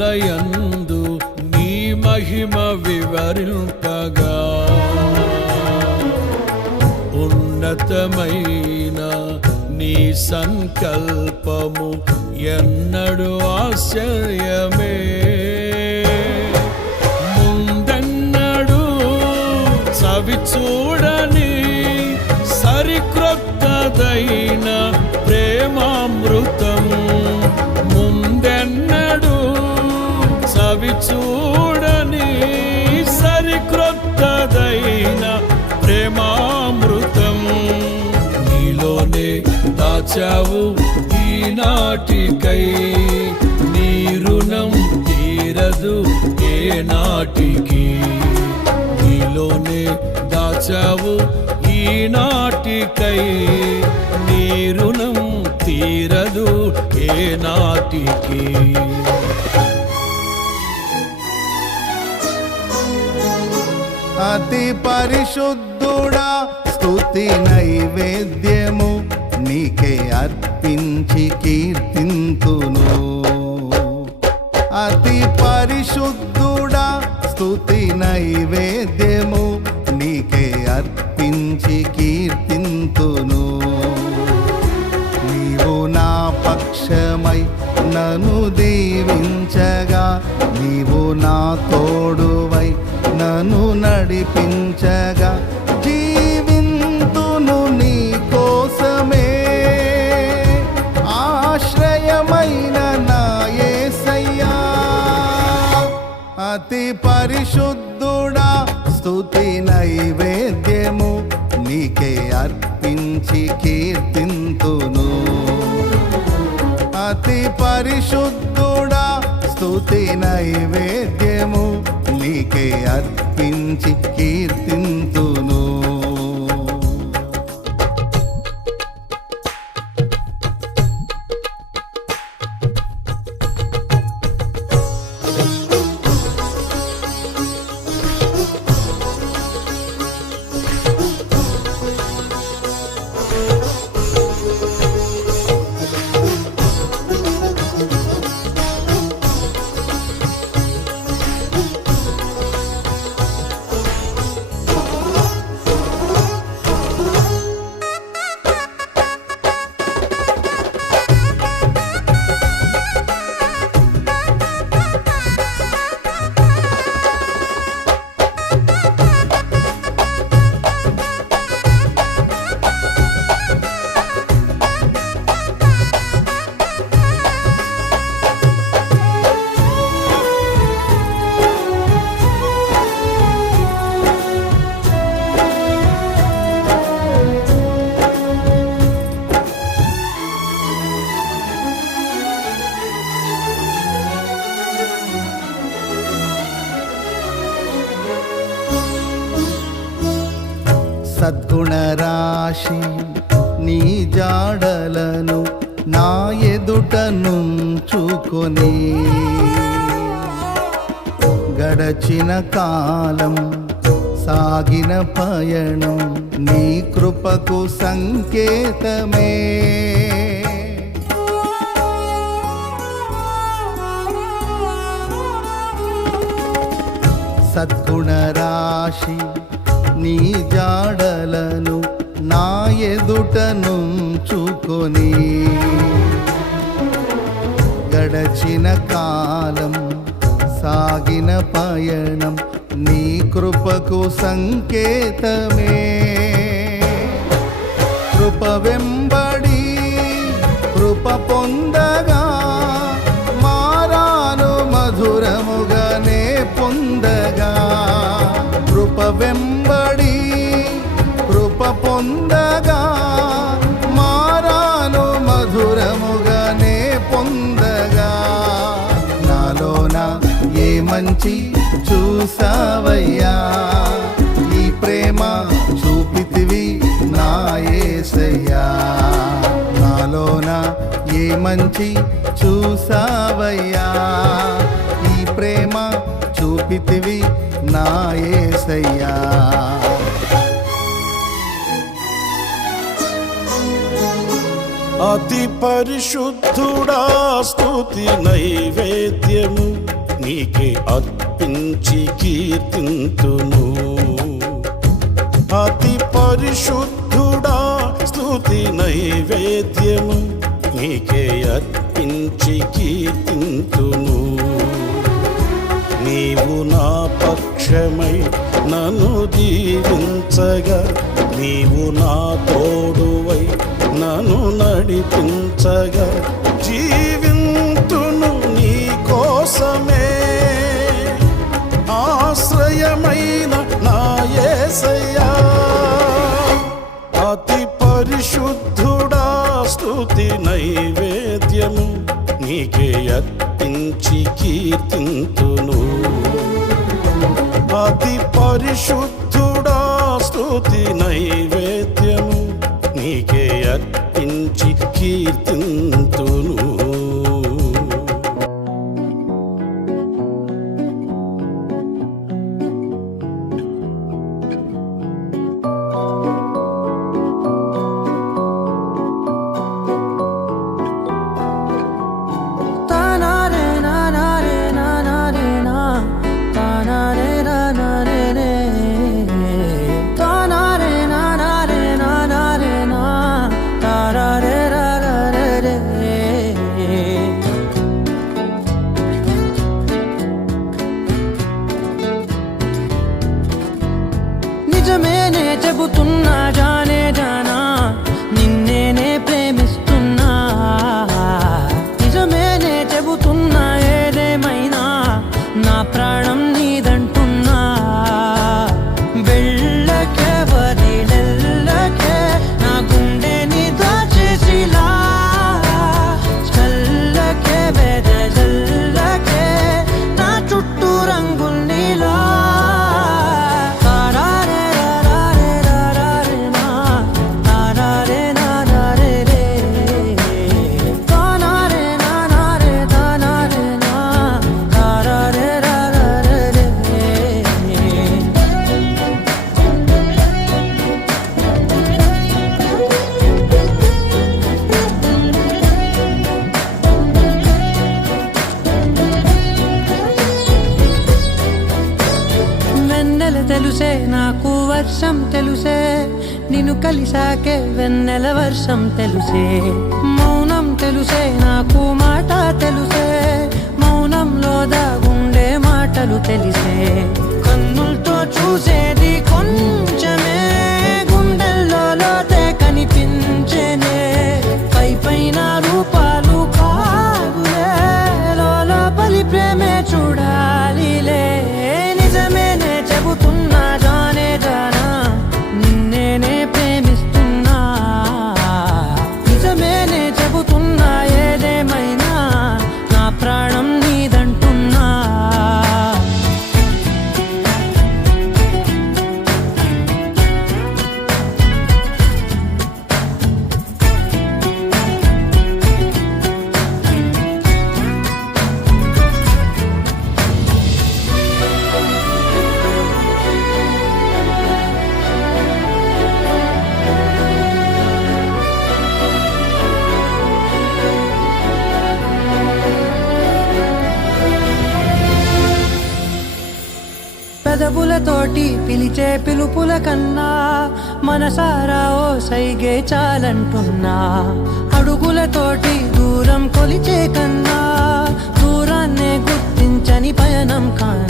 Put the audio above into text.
దినములయందు నీ మహిమ వివరింపగా ఉన్నతమైన నీ సంకల్పము ఎన్నడు ఆశ్చర్యమే. ముందెన్నడు చవి చూడని సరిక్రొత్తదైన ప్రేమామృతం, ముందెన్నడు చవి చూడని సరిక్రొత్తదైన ప్రేమామృతం నీలోనే దాచావు ఈనాటికై. నీ రుణం తీరదు ఏ నాటికి. నీలోనే దాచావు ఈనాటికై. నీ రుణం తీరదు ఏ నాటికి. అతి పరిశుద్ధుడా స్తుతి నైవేద్యము నీకే అర్పించి కీర్తింతును. అతి పరిశుద్ధుడా స్తుతి నైవేద్యము నీకే అర్పించి కీర్తింతును. నీవు నా పక్షమై నన్ను దీవించగా, నీవు నా తోడువై నన్ను నడిపించగా, జీవింతును నీ కోసమే. ఆశ్రయమైన నా యేసయ్యా, అతి పరిశుద్ధుడా స్తుతి నైవేద్యము నీకే అర్పించి కీర్తింతును. అతి పరిశుద్ధుడా స్తుతి నైవేద్యము నీకే అర్పించి కీర్తింతును. సద్గుణరాశి నీ జాడలను నా ఎదుట నుంచుకొని, గడచిన కాలం సాగిన పయనం నీ కృపకు సంకేతమే. సద్గుణరాశి నీ జాడలను నా ఎదుట నుంచుకొని, గడచిన కాలం సాగిన పయనం నీ కృపకు సంకేతమే. కృప వెంబడి కృప పొందగా, మారాను మధురముగానే పొందగా. కృప వెంబడి కృప పొందగా, మారాను మధురముగానే పొందగా. నాలోన ఏ మంచి చూసావయ్యా, ఈ ప్రేమ చూపితివి నా యేసయ్యా. నాలోన ఏ మంచి చూసావయ్యా, ఈ ప్రేమ చూపితివి నా యేసయ్యా. అతి పరిశుద్ధుడా స్తుతి నైవేద్యము నీకే అర్పించి కీర్తింతును. అతి పరిశుద్ధుడా స్తుతి నైవేద్యము నీకే అర్పించి కీర్తింతును. నీవు నా పక్షమై నన్ను దీవించగా, నీవు నా తోడువై నన్ను నడిపించగా, జీవింతును నీ కోసమే. ఆశ్రయమైన నా యేసయ్యా, అతి పరిశుద్ధుడా స్తుతి నైవేద్యము నీకే అర్పించి కీర్తింతును. అతి పరిశుద్ధుడా స్తుతి నైవేద్యము నీకే అర్పించి కీర్తింతును. నిజమేనే చెబుతున్నా జానే జానా, నిన్నేనే ప్రేమిస్తున్నా. నిజమేనే చెబుతున్నా ఏదేమైనా నా ప్రాణం నీదంటున్నా. వెళ్ళకే వదిలెళ్ళకే నా గుండెని దాచేసిలా, చల్లకే వెదజల్లకే నా చుట్టూ రంగుల్నిలా. తెలుసే నాకు వర్షం తెలుసే, నిన్ను కలిసాకే వెన్నెల వర్షం తెలుసే. మౌనం తెలుసే నాకు మాట తెలుసే, మౌనంలో దాగుండే మాటలు తెలిసే. కన్నులతో చూసేది కొంచెమే, గుండెల్లో లోతే కనిపించేనే. పై పైన రూపాలు కాదులే, లోపలి ప్రేమే చూడాలిలే. నిజమేనే చెబుతున్నా జానే జానా, నిన్నేనే ప్రేమిస్తున్నా. నిజమేనే చెబుతున్నా ఏదేమైనా నా ప్రాణం నీదంటున్నా. పెదవులతోటి పిలిచే పిలుపుల కన్నా మనసారా ఓ సైగే చాలంటున్నా. అడుగులతోటి దూరం కొలిచే కన్నా దూరాన్నే గుర్తించని పయనం కానా.